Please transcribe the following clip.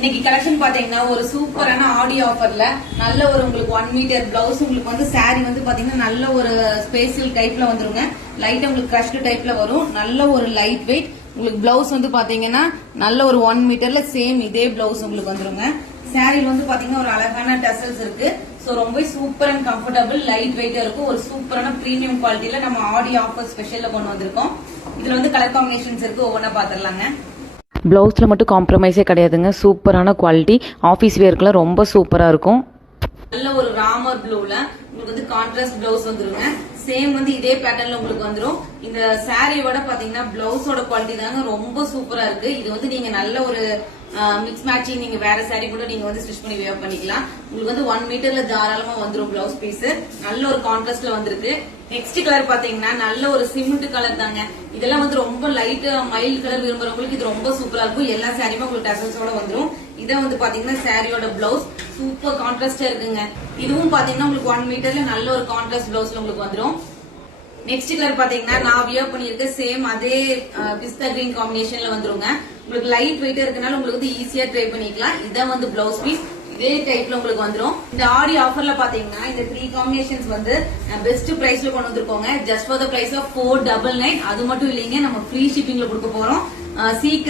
இன்னைக்கு கலெக்ஷன் பாத்தீங்கன்னா ஒரு சூப்பரான ஆடி ஆஃபர்ல நல்ல ஒரு உங்களுக்கு 1 மீட்டர் பிளவுஸ் உங்களுக்கு வந்து சாரி வந்து பாத்தீங்கன்னா நல்ல ஒரு ஸ்பேசியல் டைப்ல வந்துருங்க. லைட் உங்களுக்கு கிரஷ்டு டைப்ல வரும். நல்ல ஒரு லைட் வெயிட் உங்களுக்கு பிளவுஸ் வந்து பாத்தீங்கன்னா நல்ல ஒரு 1 மீட்டர்ல சேம் இதே பிளவுஸ் உங்களுக்கு வந்துருங்க. சாரி வந்து பாத்தீங்கன்னா ஒரு அழகான டசல்ஸ் இருக்கு. சோ ரொம்ப சூப்பர் அண்ட் கம்ஃபர்டபிள் லைட் வெயிட்டா இருக்கும். ஒரு சூப்பரான பிரீமியம் குவாலிட்டியில நம்ம ஆடி ஆஃபர் ஸ்பெஷல்ல கொண்டு வந்திருக்கோம். இதுல வந்து கலர் காம்பினேஷன்ஸ் இருக்கு. ஒவ்வொன்றா பாத்துடலாங்க. ப்ளவுஸில் மட்டும் காம்ப்ரமைஸே கிடையாதுங்க. சூப்பரான குவாலிட்டி, ஆஃபீஸ் வேர்க்கெலாம் ரொம்ப சூப்பராக இருக்கும். நல்ல ஒரு ராமர் ப்ளூல உங்களுக்கு வந்து கான்ட்ராஸ்ட் பிளவுஸ் வந்துருங்க. சேம் வந்து இதே பேட்டர்ன்ல உங்களுக்கு வந்துரும். இந்த சாரியோட பாத்தீங்கன்னா பிளவுஸோட குவாலிட்டி தாங்க ரொம்ப சூப்பரா இருக்கு. இது வந்து நீங்க நல்ல ஒரு மிக்ஸ் மேட்சிங் நீங்க வேற சாரி கூட நீங்க வந்து ஸ்டிச் பண்ணி வேர் பண்ணிக்கலாம். உங்களுக்கு வந்து 1 மீட்டர்ல தாராளமா வந்துரும் பிளவுஸ் பீஸ். நல்ல ஒரு கான்ட்ராஸ்ட்ல வந்திருக்கு. நெக்ஸ்ட் கலர் பாத்தீங்கன்னா நல்ல ஒரு சிமெண்ட் கலர் தாங்க. இதெல்லாம் வந்து ரொம்ப லைட் மைல்ட் கலர் விரும்புறவங்களுக்கு இது ரொம்ப சூப்பரா இருக்கும். எல்லா சாரியுமே உங்களுக்கு டசல்ஸோட வந்துரும். இதை வந்து பாத்தீங்கன்னா சாரியோட பிளவுஸ் சூப்பர் கான்ட்ராஸ்டா இருக்குங்க. இதுவும் பாத்தீங்கன்னா உங்களுக்கு 1 மீட்டர்ல நல்ல ஒரு கான்ட்ராஸ்ட் பிளவுஸ்ல உங்களுக்கு வந்துரும். நெக்ஸ்ட் கலர் பாத்தீங்கன்னா நான் வியர் பண்ணிருக்க சேம் அதே பிஸ்தா கிரீன் காம்பினேஷன்ல வந்துருங்க. உங்களுக்கு லைட் வெயிட்டா இருக்கனால உங்களுக்கு வந்து ஈஸியா ட்ரை பண்ணிக்கலாம். இதான் வந்து பிளவுஸ் பீஸ் இதே டைப்ல உங்களுக்கு வந்துரும். இந்த ஆடி ஆஃபர்ல பாத்தீங்கன்னா இந்த 3 காம்பினேஷன்ஸ் வந்து பெஸ்ட் பிரைஸ்ல கொண்டு வந்திருக்கோங்க. Just for the price of 499. அது மட்டும் இல்லைங்க, நம்ம ஃப்ரீ ஷிப்பிங்ல கொடுக்க போறோம். சீக்கிரம்